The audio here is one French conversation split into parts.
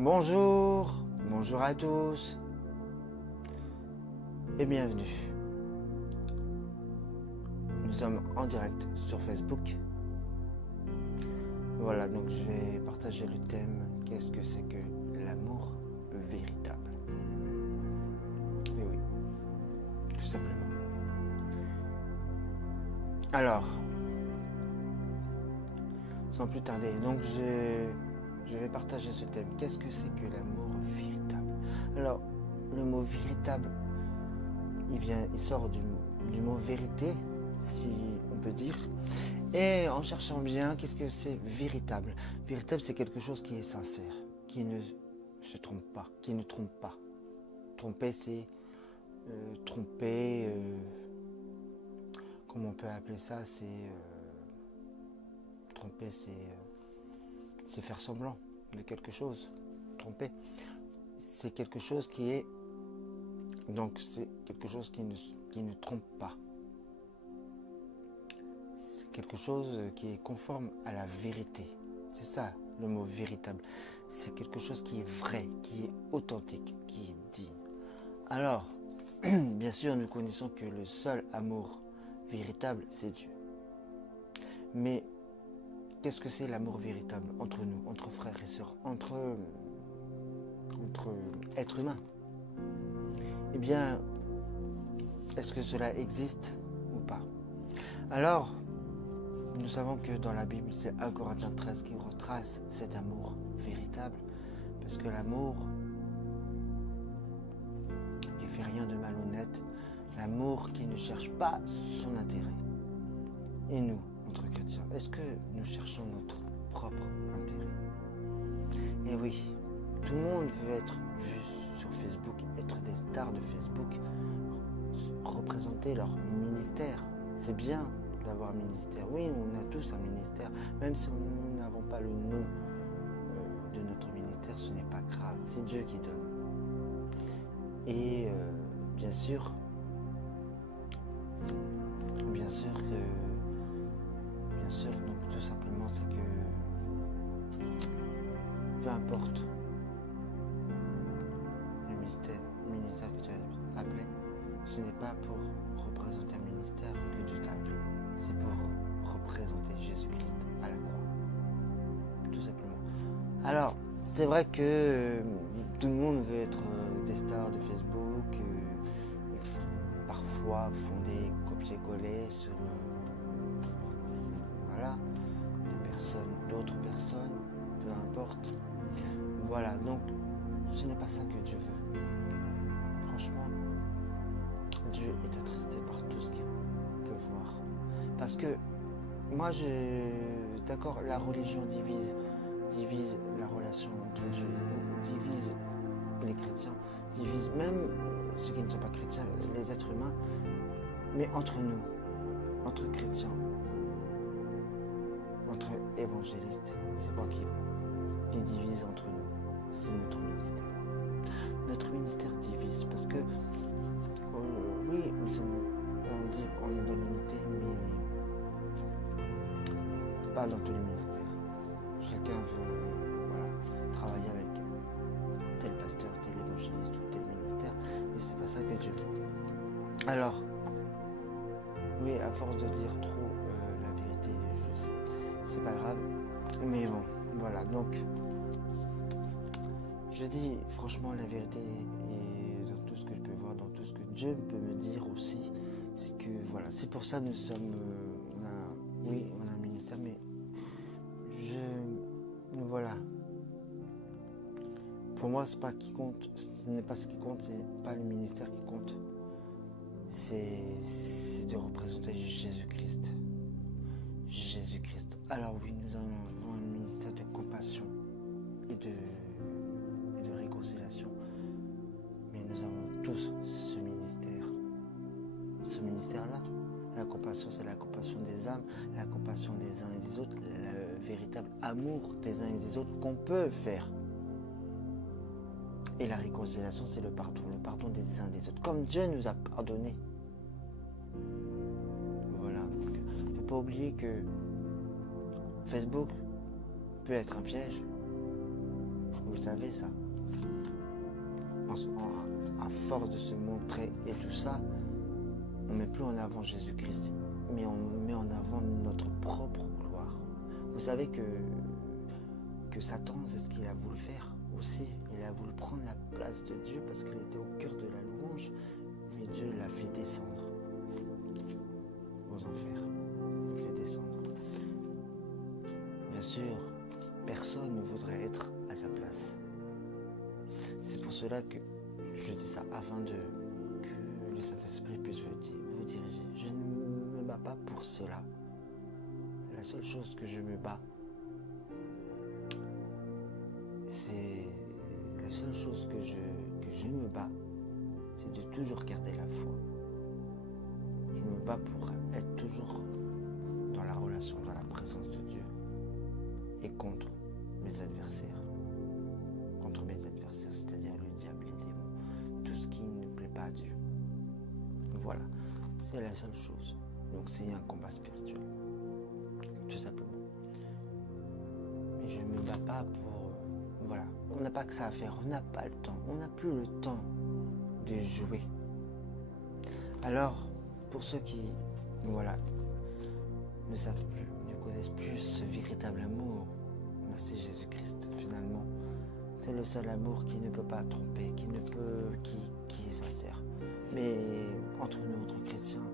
Bonjour, bonjour à tous et bienvenue. Nous sommes en direct sur Facebook. Voilà, donc je vais partager le thème qu'est-ce que c'est que l'amour véritable. Et oui, tout simplement. Alors, sans plus tarder, donc je vais partager ce thème. Qu'est-ce que c'est que l'amour véritable? Alors, le mot véritable, il sort du mot vérité, si on peut dire. Et en cherchant bien, qu'est-ce que c'est véritable? Véritable, c'est quelque chose qui est sincère, qui ne se trompe pas, qui ne trompe pas. Tromper, c'est tromper, comment on peut appeler ça? Tromper, c'est faire semblant de quelque chose. Tromper, c'est quelque chose qui est, donc c'est quelque chose qui ne trompe pas. C'est quelque chose qui est conforme à la vérité. C'est ça le mot véritable. C'est quelque chose qui est vrai, qui est authentique, qui est digne. Alors, bien sûr, nous connaissons que le seul amour véritable, c'est Dieu. Mais qu'est-ce que c'est l'amour véritable entre nous, entre frères et sœurs, entre êtres humains? Eh bien, est-ce que cela existe ou pas? Alors, nous savons que dans la Bible, c'est 1 Corinthiens 13 qui retrace cet amour véritable. Parce que l'amour qui fait rien de malhonnête, l'amour qui ne cherche pas son intérêt. Et nous, entre chrétiens, est-ce que nous cherchons notre propre intérêt? Et oui, tout le monde veut être vu sur Facebook, être des stars de Facebook, représenter leur ministère. C'est bien d'avoir un ministère. Oui, on a tous un ministère. Même si nous n'avons pas le nom de notre ministère, ce n'est pas grave. C'est Dieu qui donne. Et bien sûr donc tout simplement, c'est que peu importe le ministère que tu as appelé, ce n'est pas pour représenter un ministère que Dieu t'a appelé, c'est pour représenter Jésus-Christ à la croix, tout simplement. Alors, c'est vrai que tout le monde veut être des stars de Facebook, parfois font des copier-coller sur d'autres personnes, peu importe. Voilà, donc ce n'est pas ça que Dieu veut. Franchement, Dieu est attristé par tout ce qu'il peut voir. Parce que moi, d'accord, la religion divise la relation entre Dieu et nous, divise les chrétiens, divise même ceux qui ne sont pas chrétiens, les êtres humains, mais entre nous, entre chrétiens, entre évangélistes, c'est quoi qui divise entre nous? C'est notre ministère. Notre ministère divise parce que oui, on dit on est dans l'unité, mais pas dans tous les ministères. Chacun veut travailler avec tel pasteur, tel évangéliste ou tel ministère, mais c'est pas ça que Dieu veut. Alors, oui, à force de dire trop la vérité, je sais, c'est pas grave, mais bon, voilà, donc je dis franchement la vérité, et dans tout ce que je peux voir, dans tout ce que Dieu peut me dire aussi, c'est que voilà, c'est pour ça que nous sommes, on a un ministère, mais voilà, pour moi c'est pas qui compte, ce n'est pas ce qui compte, c'est pas le ministère qui compte, c'est de représenter Jésus-Christ. Jésus-Christ. Alors oui, nous avons un ministère de compassion et de réconciliation, mais nous avons tous ce ministère. Ce ministère-là, la compassion, c'est la compassion des âmes, la compassion des uns et des autres, le véritable amour des uns et des autres qu'on peut faire. Et la réconciliation, c'est le pardon des uns et des autres, comme Dieu nous a pardonné. Voilà, donc il ne faut pas oublier que Facebook peut être un piège. Vous savez ça. À force de se montrer et tout ça, on ne met plus en avant Jésus-Christ, mais on met en avant notre propre gloire. Vous savez que Satan, c'est ce qu'il a voulu faire aussi. Il a voulu prendre la place de Dieu parce qu'il était au cœur de la louange, mais Dieu l'a fait descendre aux enfers. Il fait descendre. Bien sûr, personne ne voudrait être à sa place. C'est pour cela que je dis ça afin que le Saint-Esprit puisse vous diriger. Je ne me bats pas pour cela. La seule chose que je me bats, c'est de toujours garder la foi. Je me bats pour être toujours dans la relation, dans la présence de Dieu et contre mes adversaires. Contre mes adversaires, c'est-à-dire le diable, les démons, tout ce qui ne plaît pas à Dieu. Voilà, c'est la seule chose. Donc c'est un combat spirituel, tout simplement. Mais je ne me bats pas pour... Voilà, on n'a pas que ça à faire, on n'a pas le temps, on n'a plus le temps de jouer. Alors, pour ceux qui, ne savent plus, ne connaissent plus ce véritable amour, c'est Jésus-Christ finalement. C'est le seul amour qui ne peut pas tromper, qui est sincère. Mais entre nous, entre chrétiens,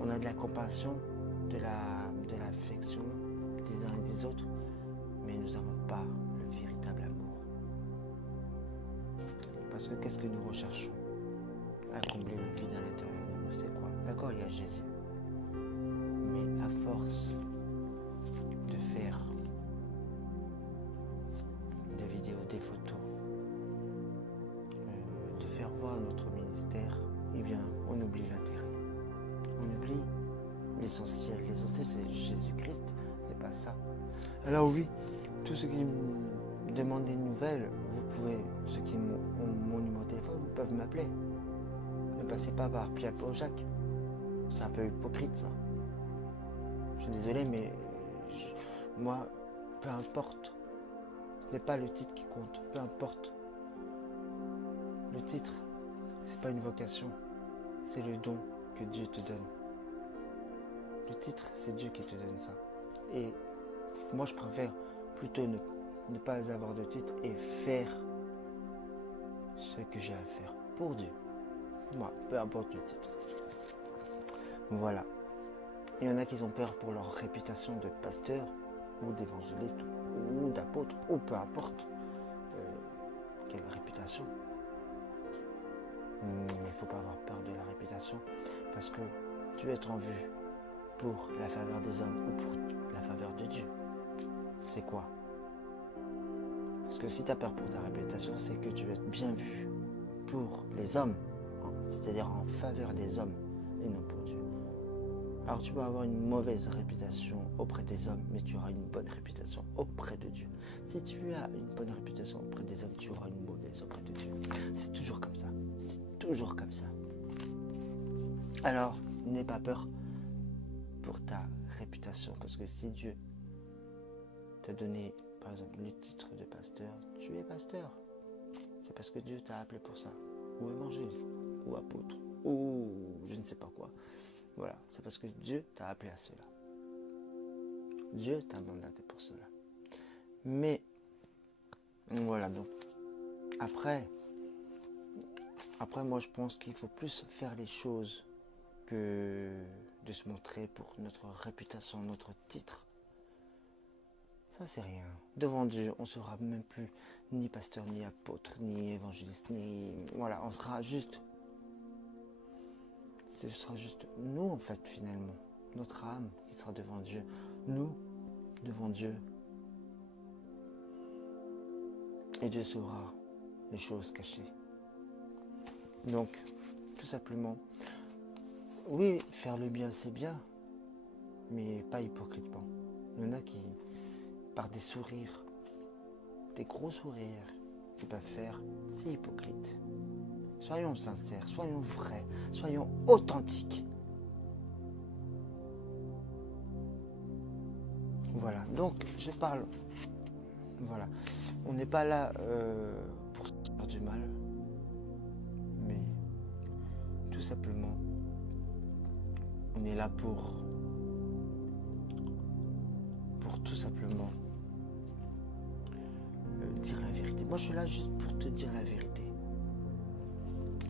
on a de la compassion, de l'affection des uns et des autres, mais nous n'avons pas le véritable amour. Parce que qu'est-ce que nous recherchons? À combler le vide à l'intérieur de nous, c'est quoi? D'accord, il y a Jésus. Mais à force de faire des vidéos, des photos, de faire voir notre ministère, eh bien, on oublie l'intérêt. On oublie l'essentiel. L'essentiel, c'est Jésus-Christ, c'est pas ça. Alors oui, tous ceux qui me demandent des nouvelles, vous pouvez, ceux qui ont mon numéro de téléphone, peuvent m'appeler. Ne passez pas par Pierre Paul Jacques. C'est un peu hypocrite, ça. Je suis désolé, mais moi, peu importe. Ce n'est pas le titre qui compte, peu importe. Le titre, c'est pas une vocation, c'est le don que Dieu te donne. Le titre, c'est Dieu qui te donne ça. Et moi, je préfère plutôt ne pas avoir de titre et faire ce que j'ai à faire pour Dieu. Moi, peu importe le titre. Voilà. Il y en a qui ont peur pour leur réputation de pasteur ou d'évangéliste ou d'apôtre ou peu importe quelle réputation. Mais il ne faut pas avoir peur de la réputation parce que tu veux être en vue pour la faveur des hommes ou pour la faveur de Dieu. C'est quoi? Parce que si tu as peur pour ta réputation, c'est que tu veux être bien vu pour les hommes, c'est-à-dire en faveur des hommes et non pour Dieu. Alors tu peux avoir une mauvaise réputation auprès des hommes, mais tu auras une bonne réputation auprès de Dieu. Si tu as une bonne réputation auprès des hommes, tu auras une mauvaise auprès de Dieu. C'est toujours comme ça. C'est toujours comme ça. Alors, n'aie pas peur pour ta réputation, parce que si Dieu t'a donné, par exemple, le titre de pasteur, tu es pasteur. C'est parce que Dieu t'a appelé pour ça. Ou évangéliste, ou apôtre, ou je ne sais pas quoi. Voilà, c'est parce que Dieu t'a appelé à cela. Dieu t'a mandaté pour cela. Mais, voilà, donc, après, moi, je pense qu'il faut plus faire les choses que de se montrer pour notre réputation, notre titre. Ça, c'est rien. Devant Dieu, on ne sera même plus ni pasteur, ni apôtre, ni évangéliste, ni... Voilà, on sera juste... Ce sera juste nous, en fait, finalement. Notre âme qui sera devant Dieu. Nous, devant Dieu. Et Dieu saura les choses cachées. Donc, tout simplement, oui, faire le bien, c'est bien, mais pas hypocritement. Il y en a qui, par des sourires, des gros sourires qu'ils peuvent faire, c'est hypocrite. Soyons sincères, soyons vrais, soyons authentiques. Voilà, donc je parle, voilà, On n'est pas là pour se faire du mal, mais tout simplement, on est là pour tout simplement dire la vérité. Moi, je suis là juste pour te dire la vérité.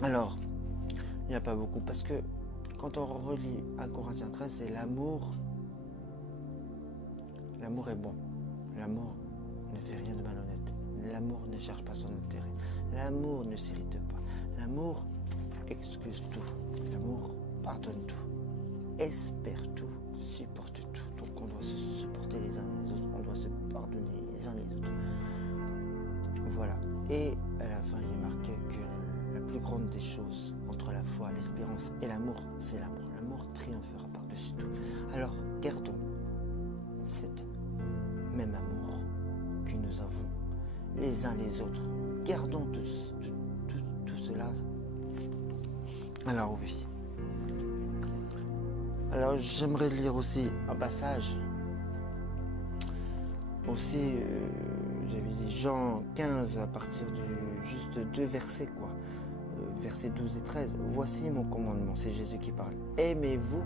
Alors, il n'y a pas beaucoup, parce que quand on relit 1 Corinthiens 13, c'est l'amour. L'amour est bon. L'amour ne fait rien de malhonnête. L'amour ne cherche pas son intérêt. L'amour ne s'irrite pas. L'amour excuse tout. L'amour pardonne tout. Espère tout. Supporte tout. Donc on doit se supporter les uns les autres. On doit se pardonner les uns les autres. Voilà. Et à la fin, il est marqué que la plus grande des choses entre la foi, l'espérance et l'amour, c'est l'amour. L'amour triomphera par-dessus tout. Alors, gardons cet même amour que nous avons les uns les autres. Gardons tout cela. Alors oui. Alors j'aimerais lire aussi un passage. Aussi, j'avais dit Jean 15 à partir du juste 2 versets quoi. Versets 12 et 13. Voici mon commandement, c'est Jésus qui parle. Aimez-vous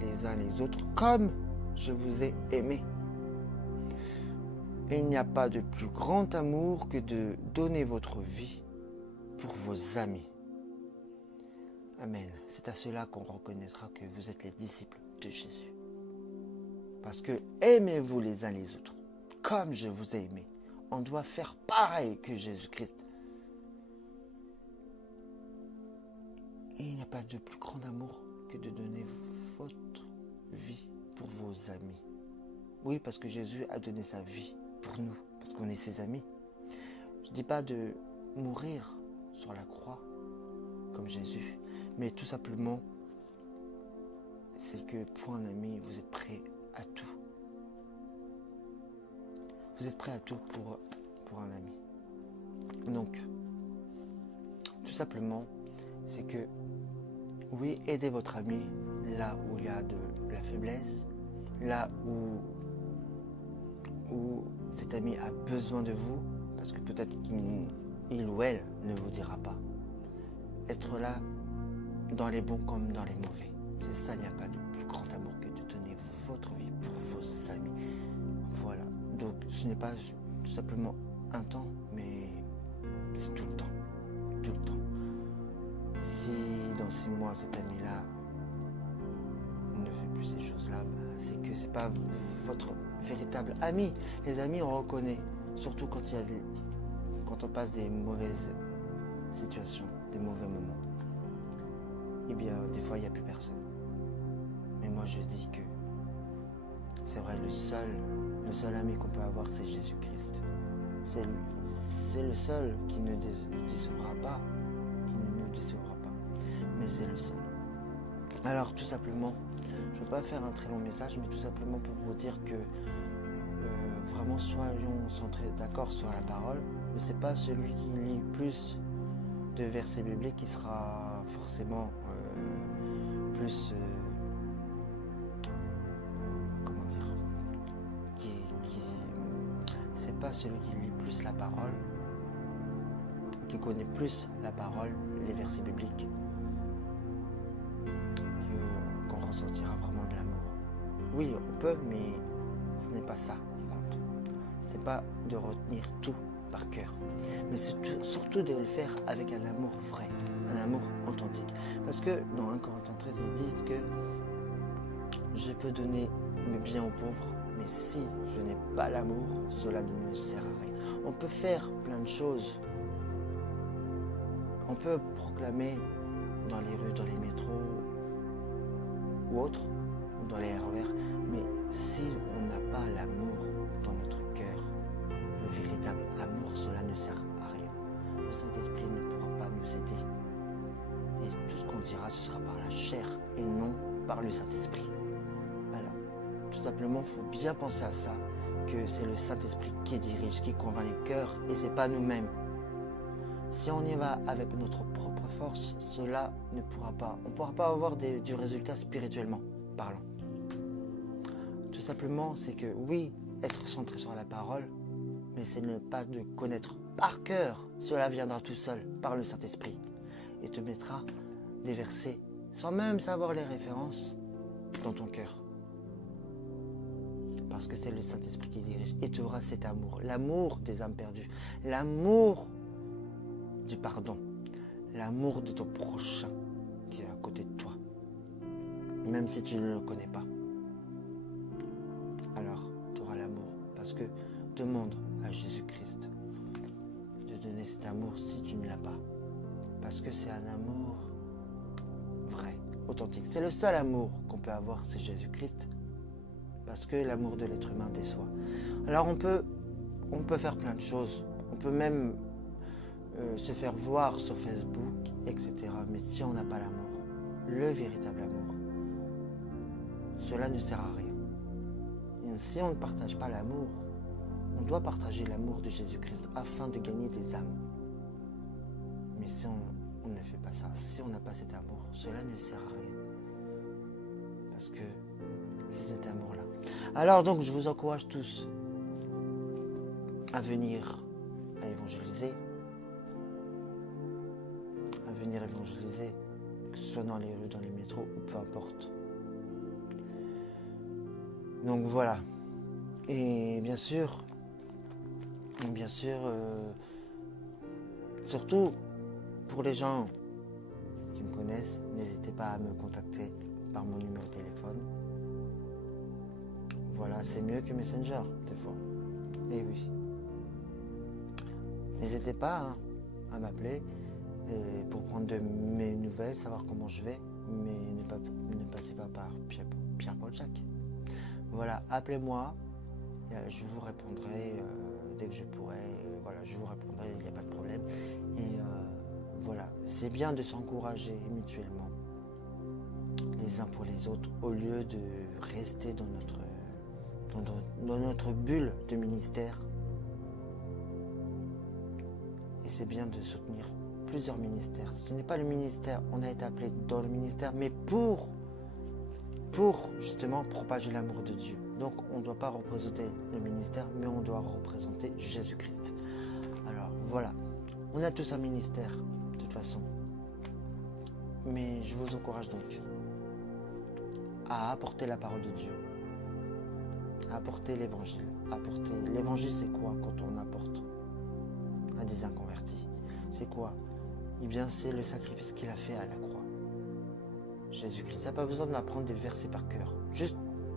les uns les autres comme je vous ai aimé. Et il n'y a pas de plus grand amour que de donner votre vie pour vos amis. Amen. C'est à cela qu'on reconnaîtra que vous êtes les disciples de Jésus. Parce que aimez-vous les uns les autres, comme je vous ai aimé. On doit faire pareil que Jésus-Christ. Et il n'y a pas de plus grand amour que de donner votre vie pour vos amis. Oui, parce que Jésus a donné sa vie pour nous, parce qu'on est ses amis. Je ne dis pas de mourir sur la croix comme Jésus, mais tout simplement, c'est que pour un ami, vous êtes prêt à tout. Vous êtes prêt à tout pour un ami. Donc, tout simplement, c'est que, oui, aidez votre ami là où il y a de la faiblesse, là où cet ami a besoin de vous, parce que peut-être qu'il ou elle ne vous dira pas. Être là dans les bons comme dans les mauvais. C'est ça, il n'y a pas de plus grand amour que de donner votre vie pour vos amis. Voilà. Donc ce n'est pas tout simplement un temps, mais c'est tout le temps. Tout le temps. Si dans 6 mois cet ami-là ne fait plus ces choses-là, c'est que c'est pas votre véritable ami. Les amis, on reconnaît, surtout quand on passe des mauvaises situations, des mauvais moments. Eh bien, des fois, il n'y a plus personne. Mais moi, je dis que c'est vrai, le seul ami qu'on peut avoir, c'est Jésus-Christ. C'est lui. C'est le seul qui ne décevra pas, mais c'est le seul. Alors, tout simplement, je ne veux pas faire un très long message, mais tout simplement pour vous dire que vraiment soyons centrés d'accord sur la parole, mais c'est pas celui qui lit plus de versets bibliques qui sera forcément plus comment dire, c'est pas celui qui lit plus la parole, qui connaît plus la parole, les versets bibliques, qu'on ressortira vraiment de l'amour. Oui, on peut, mais ce n'est pas ça qui compte. Ce n'est pas de retenir tout par cœur, mais c'est surtout de le faire avec un amour vrai, un amour authentique. Parce que dans 1 Corinthiens 13, ils disent que je peux donner mes biens aux pauvres, mais si je n'ai pas l'amour, cela ne me sert à rien. On peut faire plein de choses. On peut proclamer dans les rues, dans les métros ou autres, ou dans les RER, mais si on n'a pas l'amour dans notre cœur, le véritable amour, cela ne sert à rien. Le Saint-Esprit ne pourra pas nous aider. Et tout ce qu'on dira, ce sera par la chair et non par le Saint-Esprit. Alors, tout simplement, il faut bien penser à ça, que c'est le Saint-Esprit qui dirige, qui convainc les cœurs, et c'est pas nous-mêmes. Si on y va avec notre propre force, cela ne pourra pas. On ne pourra pas avoir du résultat spirituellement parlant. Tout simplement, c'est que oui, être centré sur la parole, mais ce n'est pas de connaître par cœur. Cela viendra tout seul par le Saint-Esprit et te mettra des versets sans même savoir les références dans ton cœur. Parce que c'est le Saint-Esprit qui dirige et tu auras cet amour, l'amour des âmes perdues, l'amour du pardon, l'amour de ton prochain qui est à côté de toi, même si tu ne le connais pas. Alors, tu auras l'amour parce que demande à Jésus-Christ de donner cet amour si tu ne l'as pas. Parce que c'est un amour vrai, authentique. C'est le seul amour qu'on peut avoir, c'est Jésus-Christ. Parce que l'amour de l'être humain déçoit. Alors on peut faire plein de choses. On peut même se faire voir sur Facebook, etc. Mais si on n'a pas l'amour, le véritable amour, cela ne sert à rien. Et si on ne partage pas l'amour, on doit partager l'amour de Jésus-Christ afin de gagner des âmes. Mais si on ne fait pas ça, si on n'a pas cet amour, cela ne sert à rien. Parce que c'est cet amour-là. Alors donc, je vous encourage tous à venir à évangéliser, que ce soit dans les rues, dans les métros, ou peu importe. Donc voilà. Et bien sûr, surtout pour les gens qui me connaissent, n'hésitez pas à me contacter par mon numéro de téléphone. Voilà, c'est mieux que Messenger, des fois. Et oui. N'hésitez pas à m'appeler pour prendre de mes nouvelles, savoir comment je vais, mais ne passez pas par Pierre-Paul Jacques. Voilà, appelez-moi, je vous répondrai dès que je pourrai. Voilà, je vous répondrai, il n'y a pas de problème. Et voilà, c'est bien de s'encourager mutuellement, les uns pour les autres, au lieu de rester dans notre bulle de ministère. Et c'est bien de soutenir plusieurs ministères. Ce n'est pas le ministère, on a été appelé dans le ministère, mais pour justement propager l'amour de Dieu. Donc on ne doit pas représenter le ministère, mais on doit représenter Jésus-Christ. Alors voilà, on a tous un ministère, de toute façon. Mais je vous encourage donc à apporter la parole de Dieu, à apporter l'évangile. L'évangile, c'est quoi quand on apporte à des inconvertis? C'est quoi? Eh bien, c'est le sacrifice qu'il a fait à la croix. Jésus-Christ. Il n'y a pas besoin d'apprendre des versets par cœur. Juste,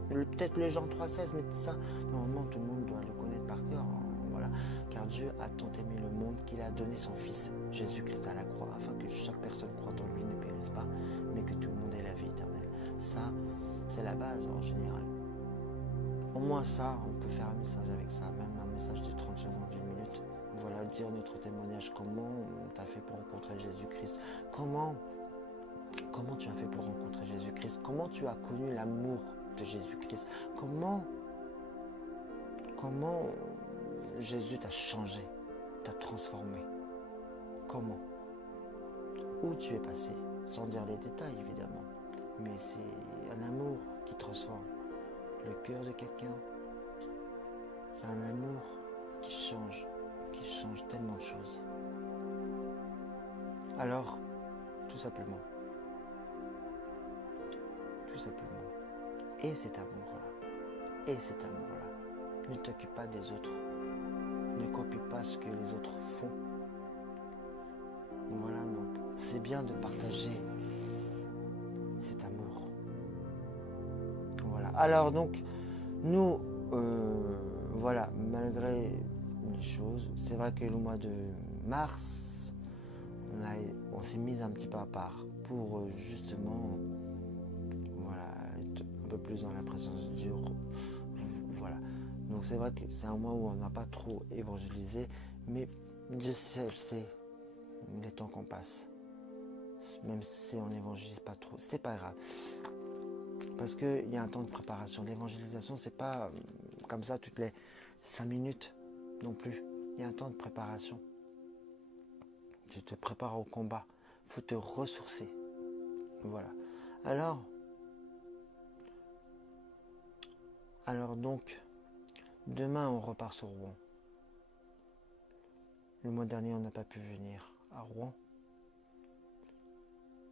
peut-être le Jean 3,16, mais ça, normalement, tout le monde doit le connaître par cœur. Voilà. Car Dieu a tant aimé le monde qu'il a donné son Fils, Jésus-Christ, à la croix, afin que chaque personne croit en lui ne périsse pas, mais que tout le monde ait la vie éternelle. Ça, c'est la base en général. Au moins ça, on peut faire un message avec ça, même un message de 30 secondes, d'une minute. Voilà, dire notre témoignage, comment tu as fait pour rencontrer Jésus-Christ, comment tu as fait pour rencontrer Jésus-Christ, comment tu as connu l'amour de Jésus-Christ, comment Jésus t'a changé, t'a transformé, comment, où tu es passé, sans dire les détails évidemment, mais c'est un amour qui transforme le cœur de quelqu'un, c'est un amour qui change tellement de choses. Alors, tout simplement, et cet amour-là, ne t'occupe pas des autres, ne copie pas ce que les autres font. Voilà, donc c'est bien de partager cet amour. Voilà, alors donc, nous, voilà, malgré les choses, c'est vrai que le mois de mars, on s'est mis un petit peu à part pour justement, voilà, être un peu plus dans la présence de Dieu. Voilà. Donc c'est vrai que c'est un mois où on n'a pas trop évangélisé, mais Dieu sait les temps qu'on passe. Même si on n'évangélise pas trop, c'est pas grave. Parce qu'il y a un temps de préparation. L'évangélisation, c'est pas comme ça toutes les 5 minutes non plus. Il y a un temps de préparation. Tu te prépares au combat. Il faut te ressourcer. Voilà. Alors donc, demain on repart sur Rouen. Le mois dernier, on n'a pas pu venir à Rouen.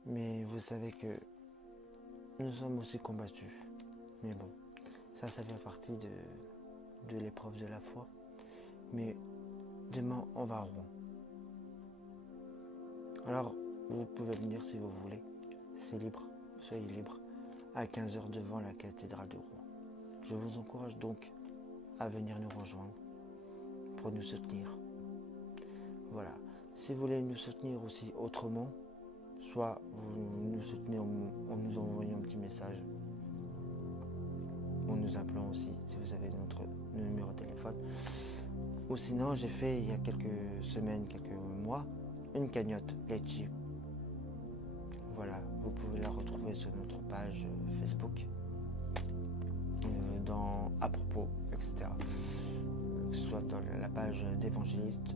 Mais vous savez que nous sommes aussi combattus. Mais bon, ça fait partie de l'épreuve de la foi. Mais demain, on va à Rouen. Alors, vous pouvez venir si vous voulez. C'est libre, soyez libre. À 15h devant la cathédrale de Rouen. Je vous encourage donc à venir nous rejoindre pour nous soutenir. Voilà. Si vous voulez nous soutenir aussi autrement, soit vous nous soutenez en nous envoyant un petit message, en nous appelant aussi, si vous avez notre numéro de téléphone. Ou sinon, j'ai fait il y a quelques semaines, quelques mois, une cagnotte Litchi. Voilà, vous pouvez la retrouver sur notre page Facebook, à propos, etc. Que ce soit dans la page d'évangéliste,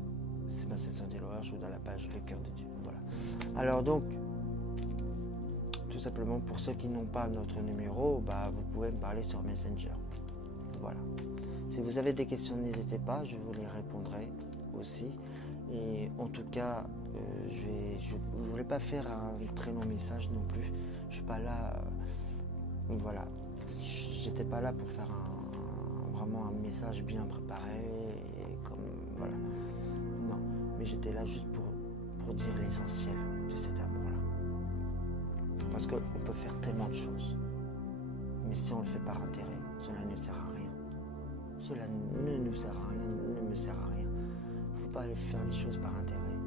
Sébastien Saint-Éloi, ou dans la page Le Cœur de Dieu. Voilà. Alors donc, tout simplement, pour ceux qui n'ont pas notre numéro, vous pouvez me parler sur Messenger. Voilà. Si vous avez des questions, n'hésitez pas, je vous les répondrai aussi. Et en tout cas, je ne voulais pas faire un très long message non plus. Je suis pas là, voilà. J'étais pas là pour faire vraiment un message bien préparé, voilà. Non, mais j'étais là juste pour dire l'essentiel de cet amour-là. Parce qu'on peut faire tellement de choses, mais si on le fait par intérêt, cela ne sert à rien. Cela ne nous sert à rien, ne me sert à rien. Il ne faut pas aller faire les choses par intérêt,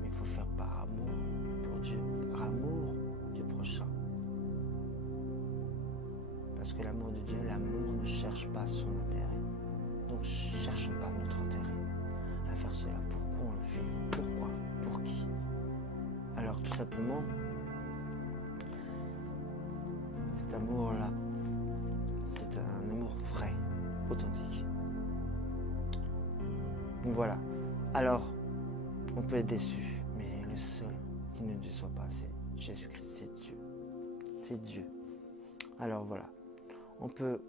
mais il faut faire par amour pour Dieu, par amour du prochain. Parce que l'amour de Dieu, l'amour ne cherche pas son intérêt. Donc cherchons pas notre intérêt à faire cela. Pourquoi on le fait? Pourquoi? Pour qui? Alors tout simplement, cet amour-là, c'est un amour vrai, authentique. Donc voilà. Alors, on peut être déçu, mais le seul qui ne déçoit pas, c'est Jésus-Christ, c'est Dieu. C'est Dieu. Alors voilà. On peut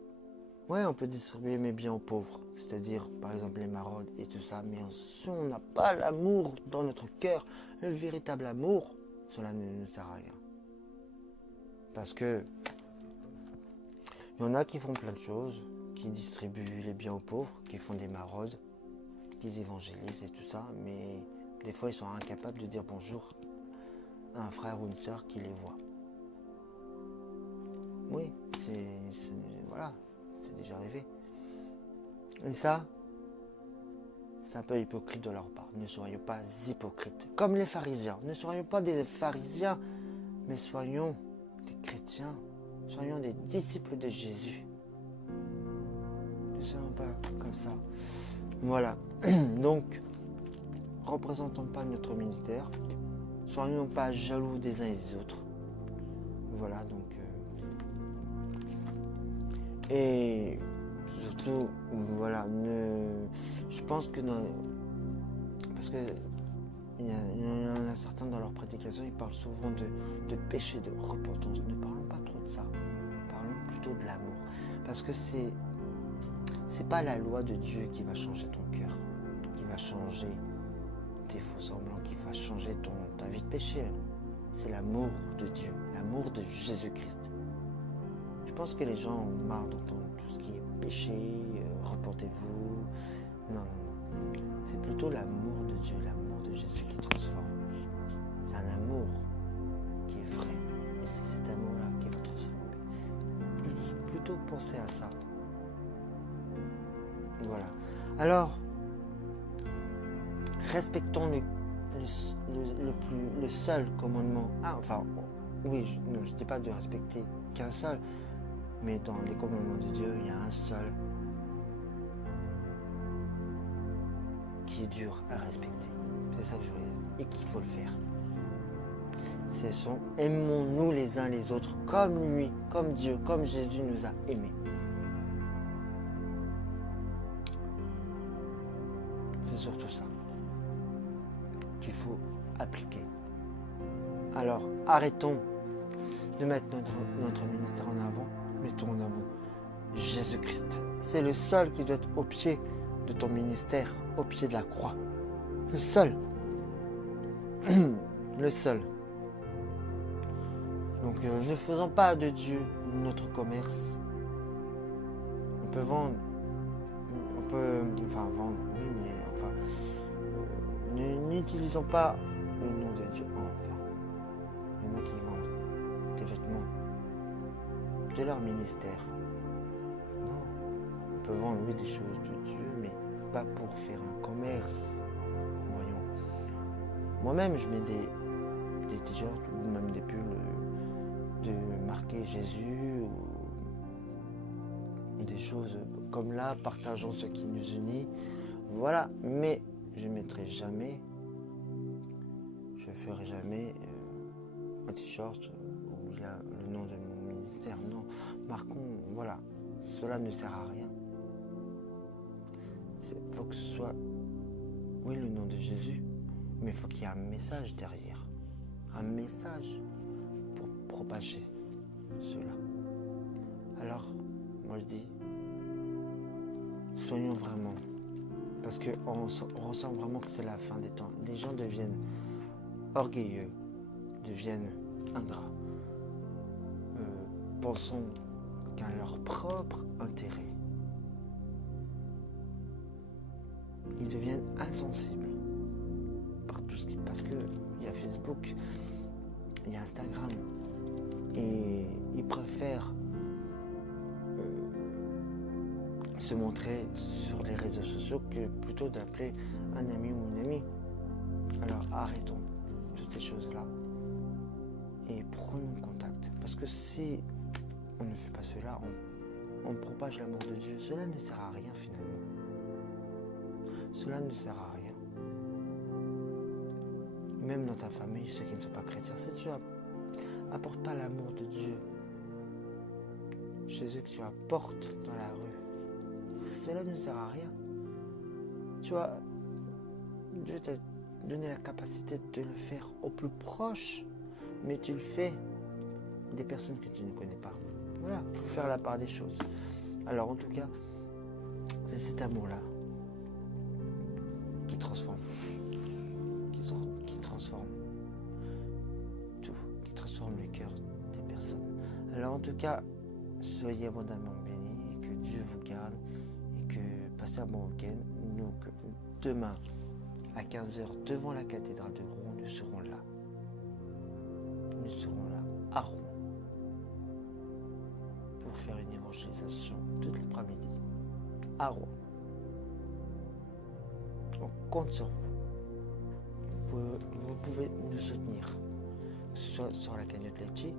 distribuer mes biens aux pauvres, c'est-à-dire par exemple les maraudes et tout ça, mais si on n'a pas l'amour dans notre cœur, le véritable amour, cela ne nous sert à rien. Parce que il y en a qui font plein de choses, qui distribuent les biens aux pauvres, qui font des maraudes, qui évangélisent et tout ça, mais des fois ils sont incapables de dire bonjour à un frère ou une sœur qui les voit. Oui, voilà, c'est déjà arrivé. Et ça, c'est un peu hypocrite de leur part. Ne soyons pas hypocrites. Comme les pharisiens. Ne soyons pas des pharisiens, mais soyons des chrétiens. Soyons des disciples de Jésus. Ne soyons pas comme ça. Voilà. Donc, représentons pas notre ministère. Soyons pas jaloux des uns et des autres. Voilà, donc... Et surtout, voilà, je pense que parce que il y en a certains dans leur prédication, ils parlent souvent de péché, de repentance. Ne parlons pas trop de ça. Parlons plutôt de l'amour. Parce que c'est pas la loi de Dieu qui va changer ton cœur, qui va changer tes faux semblants, qui va changer ta vie de péché. C'est l'amour de Dieu, l'amour de Jésus-Christ. Je pense que les gens ont marre d'entendre tout ce qui est péché, repentez-vous. Non. C'est plutôt l'amour de Dieu, l'amour de Jésus qui transforme. C'est un amour qui est vrai. Et c'est cet amour-là qui va transformer. Plutôt penser à ça. Voilà. Alors, respectons le seul commandement. Oui, je ne dis pas de respecter qu'un seul. Mais dans les commandements de Dieu, il y a un seul qui est dur à respecter. C'est ça que je voulais dire. Et qu'il faut le faire. C'est aimons-nous les uns les autres comme lui, comme Dieu, comme Jésus nous a aimés. C'est surtout ça qu'il faut appliquer. Alors, arrêtons de mettre notre ministère en avant. Mettons en avant Jésus-Christ. C'est le seul qui doit être au pied de ton ministère, au pied de la croix. Le seul. Le seul. Donc ne faisons pas de Dieu notre commerce. On peut vendre. Vendre, oui, mais n'utilisons pas le nom de Dieu en vain. Il y en a qui vendent des vêtements de leur ministère. Non, on peut vendre, oui, des choses de Dieu, mais pas pour faire un commerce. Voyons. Moi-même, je mets des t-shirts ou même des pulls de marquer Jésus ou des choses comme là, partageons ce qui nous unit. Voilà, mais je ne mettrai jamais, je ne ferai jamais un t-shirt où il y a le nom de mon ministère. Non, marquons, voilà, cela ne sert à rien. Il faut que ce soit, oui, le nom de Jésus, mais il faut qu'il y ait un message derrière. Un message pour propager cela. Alors, moi je dis, soyons vraiment, parce qu'on ressent vraiment que c'est la fin des temps. Les gens deviennent orgueilleux, deviennent ingrats, pensant qu'à leur propre intérêt. Ils deviennent insensibles par tout ce qui... Parce qu'il y a Facebook, il y a Instagram, et ils préfèrent se montrer sur les réseaux sociaux que plutôt d'appeler un ami ou une amie. Alors arrêtons toutes ces choses-là et prenons contact. Parce que si on ne fait pas cela, on propage l'amour de Dieu. Cela ne sert à rien finalement. Cela ne sert à rien. Même dans ta famille, ceux qui ne sont pas chrétiens, si tu apportes pas l'amour de Dieu chez eux, que tu apportes dans la rue, cela ne sert à rien. Tu vois, Dieu t'a donné la capacité de le faire au plus proche, mais tu le fais des personnes que tu ne connais pas. Voilà, il faut faire la part des choses. Alors en tout cas, c'est cet amour-là qui transforme, qui transforme tout, qui transforme le cœur des personnes. Alors en tout cas, soyez abondamment bénis et que Dieu vous garde et que passez un bon week-end. Donc demain à 15h devant la cathédrale de Rouen, nous serons là. Nous serons là à Rouen pour faire une évangélisation toute l'après-midi à Rouen. On compte sur vous. Vous pouvez nous soutenir, que ce soit sur la cagnotte Litchi,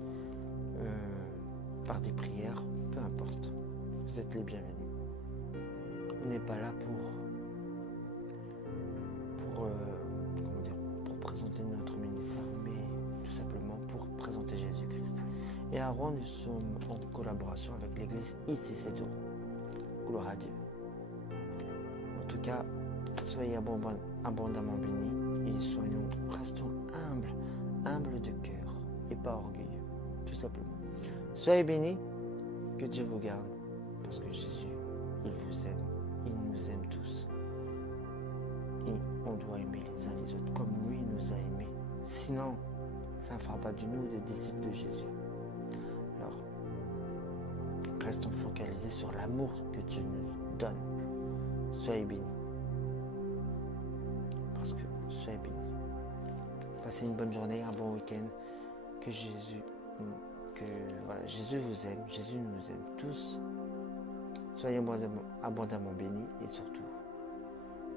par des prières, peu importe. Vous êtes les bienvenus. On n'est pas là pour présenter notre ministère, mais tout simplement pour présenter Jésus-Christ. Et à Rouen, nous sommes en collaboration avec l'église ICC de Rouen. Gloire à Dieu. En tout cas, soyez abondamment bénis et restons humbles de cœur et pas orgueilleux, tout simplement. Soyez bénis, que Dieu vous garde, parce que Jésus, il vous aime, il nous aime tous. Et on doit aimer les uns les autres comme lui nous a aimés. Sinon, ça ne fera pas de nous des disciples de Jésus. Alors, restons focalisés sur l'amour que Dieu nous donne. Soyez bénis. Parce que soyez bénis. Passez une bonne journée, un bon week-end. Que Jésus vous aime, Jésus nous aime tous. Soyez abondamment bénis et surtout,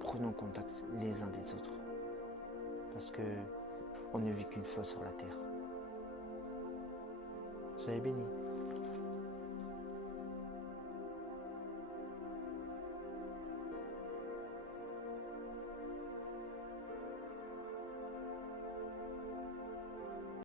prenons contact les uns des autres. Parce que on ne vit qu'une fois sur la terre. Soyez bénis.